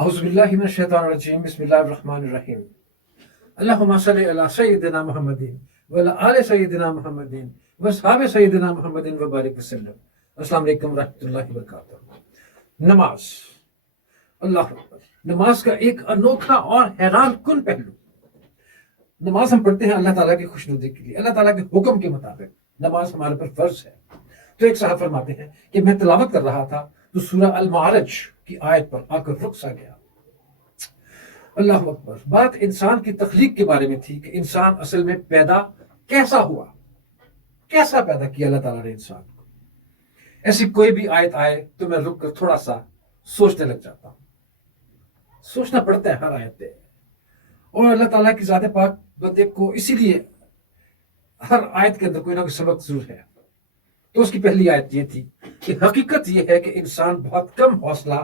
اعوذ باللہ من الشیطان الرجیم بسم اللہ الرحمن الرحیم اللہم صلی علی سیدنا محمد وعلی آل سیدنا محمد واصحاب سیدنا محمد وبارک وسلم۔ السلام علیکم ورحمۃ اللہ وبرکاتہ۔ نماز، اللہ اکبر، نماز کا ایک انوکھا اور حیران کن پہلو۔ نماز ہم پڑھتے ہیں اللہ تعالیٰ کی خوشنودی کے لیے، اللہ تعالیٰ کے حکم کے مطابق نماز ہمارے پر فرض ہے۔ تو ایک صاحب فرماتے ہیں کہ میں تلاوت کر رہا تھا تو سورہ المعارج کی آیت پر آ کر رک سا گیا۔ اللہ اکبر، بات انسان کی تخلیق کے بارے میں تھی کہ انسان اصل میں پیدا کیسا ہوا، کیسا پیدا کیا اللہ تعالیٰ نے انسان کو۔ ایسی کوئی بھی آیت آئے تو میں رک کر تھوڑا سا سوچنے لگ جاتا ہوں۔ سوچنا پڑتا ہے ہر آیت پہ، اور اللہ تعالیٰ کی ذات پاک بندے کو اسی لیے ہر آیت کے اندر کوئی نہ کوئی سبق ضرور ہے۔ تو اس کی پہلی آیت یہ تھی کہ حقیقت یہ ہے کہ انسان بہت کم حوصلہ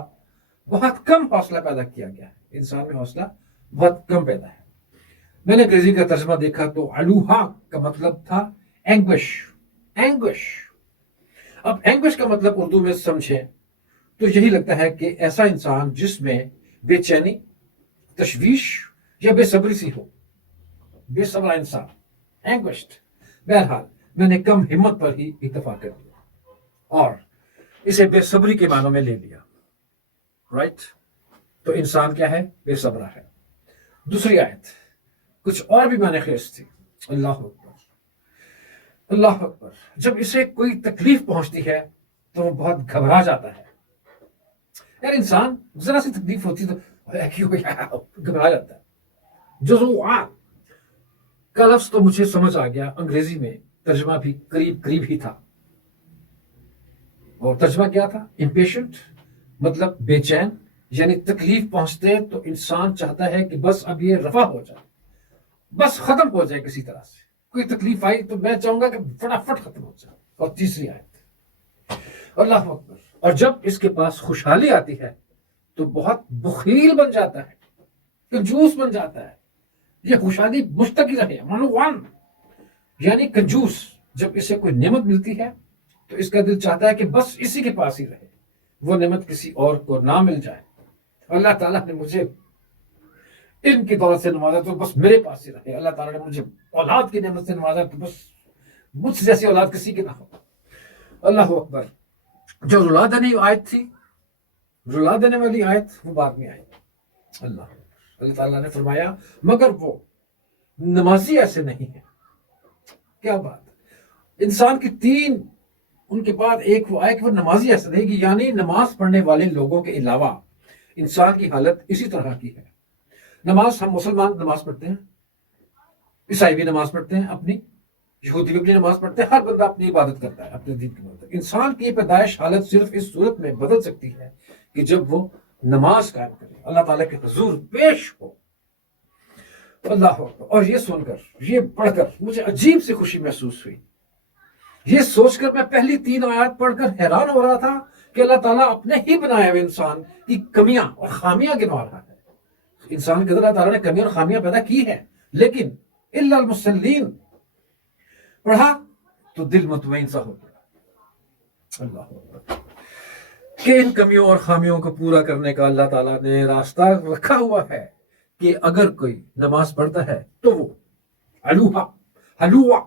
پیدا کیا گیا ہے۔ انسان میں حوصلہ بہت کم پیدا ہے۔ میں نے انگریزی کا ترجمہ دیکھا تو الوہا کا مطلب تھا اینگوش۔ اب اینگوش کا مطلب اردو میں سمجھیں تو یہی لگتا ہے کہ ایسا انسان جس میں بے چینی، تشویش یا بے صبری سی ہو، بے صبر انسان، اینگوشڈ۔ بہرحال میں نے کم ہمت پر ہی اتفاق کر لیا اور اسے بے صبری کے معنوں میں لے لیا، رائٹ؟ تو انسان کیا ہے؟ بے صبرا ہے۔ دوسری آیت کچھ اور بھی معنی خیز تھی۔ اللہ اکبر، اللہ اکبر، جب اسے کوئی تکلیف پہنچتی ہے تو وہ بہت گھبرا جاتا ہے۔ یار انسان ذرا سی تکلیف ہوتی تو گھبرا جاتا ہے۔ جزوعات کا لفظ تو مجھے سمجھ آ گیا، انگریزی میں ترجمہ بھی قریب ہی تھا۔ اور ترجمہ کیا تھا؟ امپیشنٹ، مطلب بے چین، یعنی تکلیف پہنچتے تو انسان چاہتا ہے کہ بس اب یہ رفع ہو جائے، بس ختم ہو جائے کسی طرح سے۔ کوئی تکلیف آئی تو میں چاہوں گا کہ فٹافٹ ختم ہو جائے۔ اور تیسری آیت، اللہ اکبر، اور جب اس کے پاس خوشحالی آتی ہے تو بہت بخیل بن جاتا ہے، کنجوس بن جاتا ہے۔ یہ خوشحالی مشتقی رہے، منوان، یعنی کنجوس۔ جب اسے کوئی نعمت ملتی ہے تو اس کا دل چاہتا ہے کہ بس اسی کے پاس ہی رہے، وہ نعمت کسی اور کو نہ مل جائے۔ اللہ تعالیٰ نے مجھے علم کی دولت سے نوازا تو بس میرے پاس ہی رہے۔ اللہ تعالیٰ نے مجھے اولاد کی نعمت سے نوازا تو بس مجھ جیسی اولاد کسی کی نہ ہو۔ اللہ اکبر۔ جو رلا دینے آیت تھی، رلا دینے والی آیت، وہ بعد میں آئی۔ اللہ تعالیٰ نے فرمایا مگر وہ نمازی ایسے نہیں ہے۔ کیا بات! انسان کی تین ان کے بعد ایک وہ آئے کہ وہ نمازی ایسے نہیں، کہ یعنی نماز پڑھنے والے لوگوں کے علاوہ انسان کی حالت اسی طرح کی ہے۔ نماز، ہم مسلمان نماز پڑھتے ہیں، عیسائی بھی نماز پڑھتے ہیں اپنی، یہودی بھی اپنی نماز پڑھتے ہیں، ہر بندہ اپنی عبادت کرتا ہے اپنے دین کی مطابق۔ انسان کی پیدائش حالت صرف اس صورت میں بدل سکتی ہے کہ جب وہ نماز قائم کرے، اللہ تعالیٰ کے حضور پیش ہو۔ اللہ اکبر۔ اور یہ سن کر، یہ پڑھ کر مجھے عجیب سی خوشی محسوس ہوئی۔ یہ سوچ کر میں پہلی 3 آیات پڑھ کر حیران ہو رہا تھا کہ اللہ تعالیٰ اپنے ہی بنائے ہوئے انسان کی کمیاں اور خامیاں گنوا رہا ہے۔ انسان کے اندر اللہ تعالیٰ نے کمیاں اور خامیاں پیدا کی ہیں، لیکن الا المصلین پڑھا تو دل مطمئن سا ہو گیا۔ اللہ اکبر، کہ ان کمیوں اور خامیوں کو پورا کرنے کا اللہ تعالیٰ نے راستہ رکھا ہوا ہے کہ اگر کوئی نماز پڑھتا ہے تو وہ حلوہ،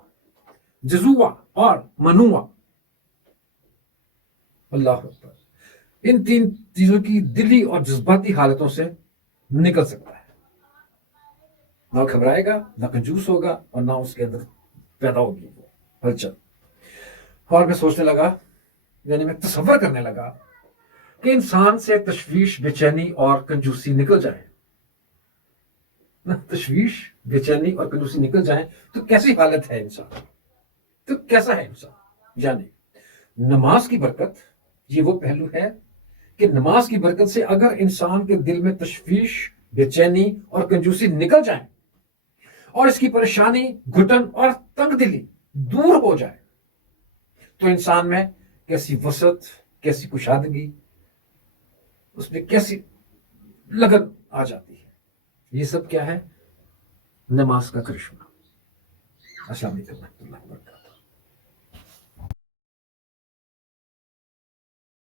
جزوہ اور منوع، اللہ اکبر، ان 3 چیزوں کی دلی اور جذباتی حالتوں سے نکل سکتا ہے۔ نہ گھبرائے گا، نہ کنجوس ہوگا، اور نہ اس کے اندر پیدا ہوگی وہ ہلچل۔ اور میں سوچنے لگا، یعنی میں تصور کرنے لگا کہ انسان سے تشویش، بے چینی اور کنجوسی نکل جائے، تشویش، بے چینی اور کنجوسی نکل جائیں تو کیسی حالت ہے انسان، تو کیسا ہے انسان؟ یعنی نماز کی برکت، یہ وہ پہلو ہے کہ نماز کی برکت سے اگر انسان کے دل میں تشویش، بے چینی اور کنجوسی نکل جائیں اور اس کی پریشانی، گھٹن اور تنگ دلی دور ہو جائے تو انسان میں کیسی وسعت، کیسی کشادگی، اس میں کیسی لگن آ جاتی ہے۔ یہ سب کیا ہے؟ نماز کا کرشمہ۔ السلام علیکم ورحمۃ اللہ وبرکاتہ۔